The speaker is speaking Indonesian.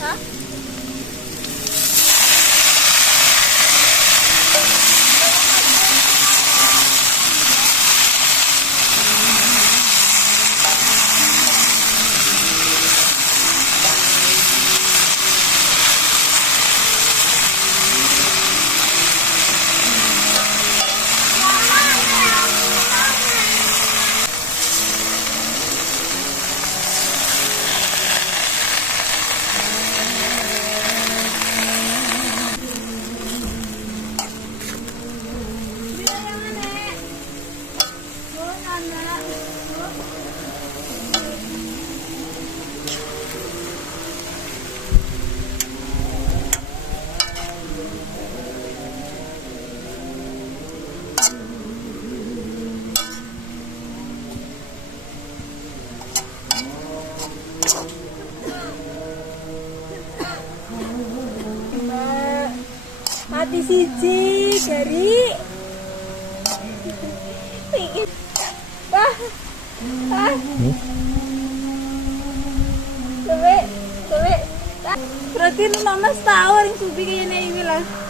Hah? Mati siji dari pikir wah berarti mama tahu orang subi kayaknya ini lah.